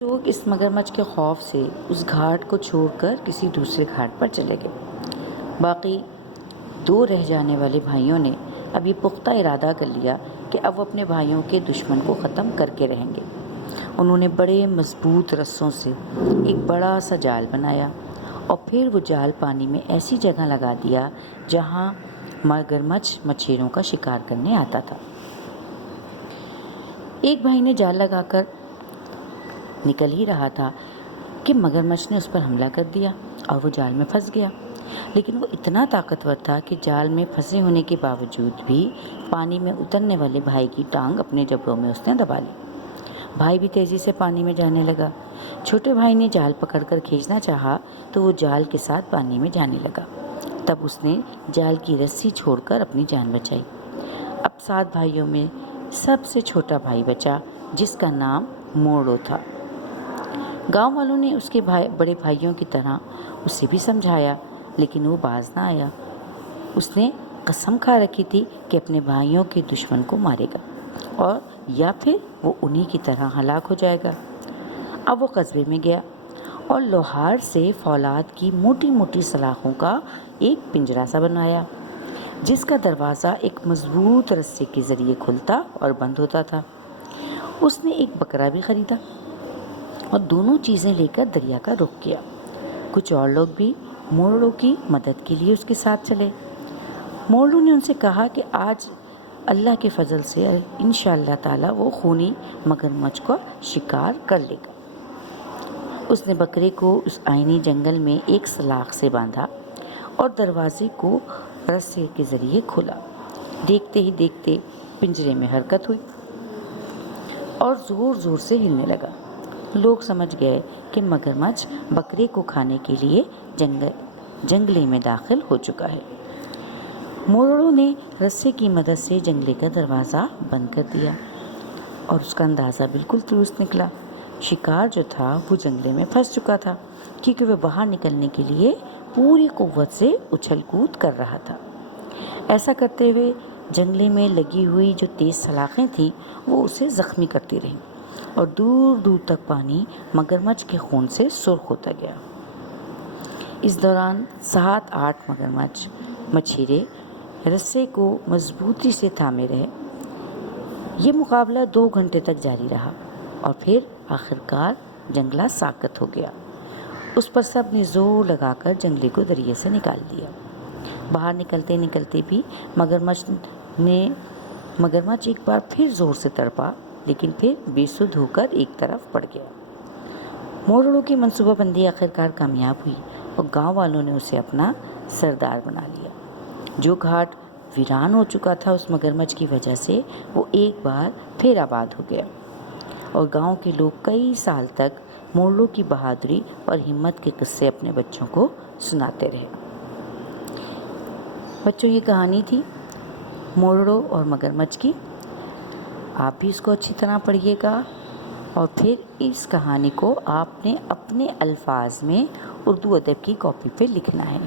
لوگ اس مگرمچھ کے خوف سے اس گھاٹ کو چھوڑ کر کسی دوسرے گھاٹ پر چلے گئے۔ باقی دو رہ جانے والے بھائیوں نے اب یہ پختہ ارادہ کر لیا کہ اب وہ اپنے بھائیوں کے دشمن کو ختم کر کے رہیں گے۔ انہوں نے بڑے مضبوط رسوں سے ایک بڑا سا جال بنایا اور پھر وہ جال پانی میں ایسی جگہ لگا دیا جہاں مگرمچھ مچھیروں کا شکار کرنے آتا تھا۔ ایک بھائی نے جال لگا کر نکل ہی رہا تھا کہ مگرمچھ نے اس پر حملہ کر دیا اور وہ جال میں پھنس گیا، لیکن وہ اتنا طاقتور تھا کہ جال میں پھنسے ہونے کے باوجود بھی پانی میں اترنے والے بھائی کی ٹانگ اپنے جبڑوں میں اس نے دبا لی۔ بھائی بھی تیزی سے پانی میں جانے لگا۔ چھوٹے بھائی نے جال پکڑ کر کھینچنا چاہا تو وہ جال کے ساتھ پانی میں جانے لگا۔ تب اس نے جال کی رسی چھوڑ کر اپنی جان بچائی۔ اب 7 بھائیوں میں سب سے چھوٹا بھائی بچا، جس کا نام موڑو تھا۔ گاؤں والوں نے اس کے بڑے بھائیوں کی طرح اسے بھی سمجھایا، لیکن وہ باز نہ آیا۔ اس نے قسم کھا رکھی تھی کہ اپنے بھائیوں کے دشمن کو مارے گا اور یا پھر وہ انہی کی طرح ہلاک ہو جائے گا۔ اب وہ قصبے میں گیا اور لوہار سے فولاد کی موٹی موٹی سلاخوں کا ایک پنجرا سا بنایا، جس کا دروازہ ایک مضبوط رسے کے ذریعے کھلتا اور بند ہوتا تھا۔ اس نے ایک بکرا بھی خریدا اور دونوں چیزیں لے کر دریا کا رخ کیا۔ کچھ اور لوگ بھی موڑو کی مدد کے لیے اس کے ساتھ چلے۔ موڑو نے ان سے کہا کہ آج اللہ کے فضل سے انشاءاللہ تعالی وہ خونی مگرمچھ کو شکار کر لے گا۔ اس نے بکرے کو اس آئینی جنگل میں ایک سلاخ سے باندھا اور دروازے کو رسے کے ذریعے کھولا۔ دیکھتے ہی دیکھتے پنجرے میں حرکت ہوئی اور زور زور سے ہلنے لگا۔ لوگ سمجھ گئے کہ مگرمچھ بکرے کو کھانے کے لیے جنگلے میں داخل ہو چکا ہے۔ موڑو نے رسے کی مدد سے جنگلے کا دروازہ بند کر دیا اور اس کا اندازہ بالکل درست نکلا۔ شکار جو تھا وہ جنگلے میں پھنس چکا تھا، کیونکہ وہ باہر نکلنے کے لیے پوری قوت سے اچھل کود کر رہا تھا۔ ایسا کرتے ہوئے جنگلے میں لگی ہوئی جو تیز سلاخیں تھیں وہ اسے زخمی کرتی رہیں اور دور دور تک پانی مگرمچھ کے خون سے سرخ ہوتا گیا۔ اس دوران 7-8 مگرمچھ مچھیرے رسے کو مضبوطی سے تھامے رہے۔ یہ مقابلہ 2 گھنٹے تک جاری رہا اور پھر آخرکار جنگلہ ساکت ہو گیا۔ اس پر سب نے زور لگا کر جنگلے کو دریا سے نکال دیا۔ باہر نکلتے نکلتے بھی مگرمچھ ایک بار پھر زور سے تڑپا، لیکن پھر بے سدھ ہو کر ایک طرف پڑ گیا۔ موڑو کی منصوبہ بندی آخرکار کامیاب ہوئی اور گاؤں والوں نے اسے اپنا سردار بنا لیا۔ جو گھاٹ ویران ہو چکا تھا اس مگرمچھ کی وجہ سے وہ ایک بار پھر آباد ہو گیا اور گاؤں کے لوگ کئی سال تک موڑو کی بہادری اور ہمت کے قصے اپنے بچوں کو سناتے رہے۔ بچوں، یہ کہانی تھی موڑو اور مگرمچھ کی۔ آپ بھی اس کو اچھی طرح پڑھیے گا اور پھر اس کہانی کو آپ نے اپنے الفاظ میں اردو ادب کی کاپی پہ لکھنا ہے۔